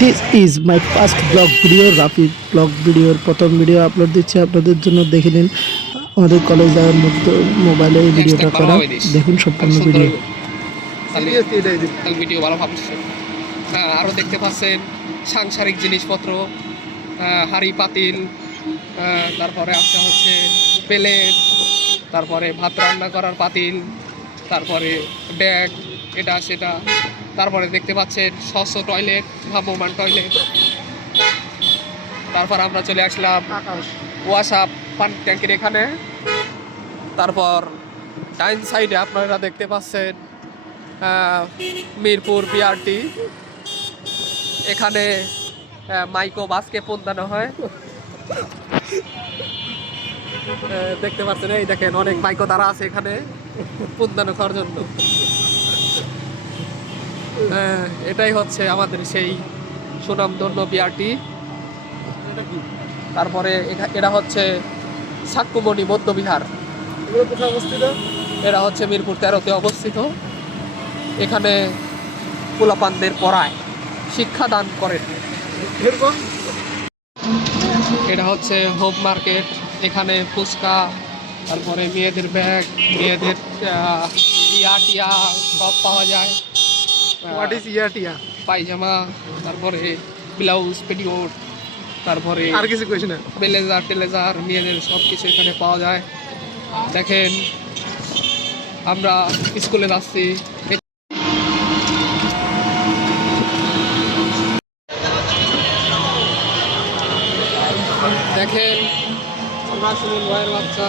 This is my first blog video, Rafi blog ভিডিওর প্রথম video upload দিচ্ছি আপনাদের জন্য। দেখে নিন আমাদের কলেজ যাওয়ার মধ্যে মোবাইলে এই ভিডিওটা করা। দেখুন সম্পূর্ণ ভিডিও। ভিডিও ভালো ভাবছে। আরও দেখতে পাচ্ছেন সাংসারিক জিনিসপত্র, হাঁড়ি পাতিল, তারপরে আছে হচ্ছে প্লেট, তারপরে ভাত রান্না করার পাতিল, তারপরে ড্যাগ, এটা সেটা। তারপরে দেখতে পাচ্ছেন স্বচ্ছ টয়লেট, ভ্রাম্যমান টয়লেট। তারপর আমরা চলে আসলাম ওয়াসাপ পানি ট্যাঙ্কির এখানে। তারপর ডাইন সাইডে আপনারা দেখতে পাচ্ছেন মিরপুর বিআরটি। এখানে মাইক্রো বাসকে পৌঁছানো হয়। দেখতে পাচ্ছেন, এই দেখেন অনেক মাইক্রো তারা আছে এখানে পৌঁছানো খাওয়ার জন্য। এটাই হচ্ছে আমাদের সেই সুনামধন্য বিআরটি। তারপরে এটা হচ্ছে সাক্ষ্যমণি বৌদ্ধবিহার। কোথায় অবস্থিত? এরা হচ্ছে মিরপুর 13-তে অবস্থিত। এখানে পোলাপানদের পড়ায়, শিক্ষাদান করেন। এটা হচ্ছে হোম মার্কেট। এখানে ফুচকা, তারপরে মেয়েদের ব্যাগ, মেয়েদের টিয়া সব পাওয়া যায়। What is ইয়াটিয়া? পায়জামা, তারপরে ব্লাউজ, পেটিকোট, তারপরে আর কিছু কইছ না? ব্লেজার টেলেজার, মেয়েদের সব কিছু এখানে পাওয়া যায়। দেখেন আমরা স্কুলে যাচ্ছি। দেখেন আমরা শুনুন ভয়ের বাচ্চা।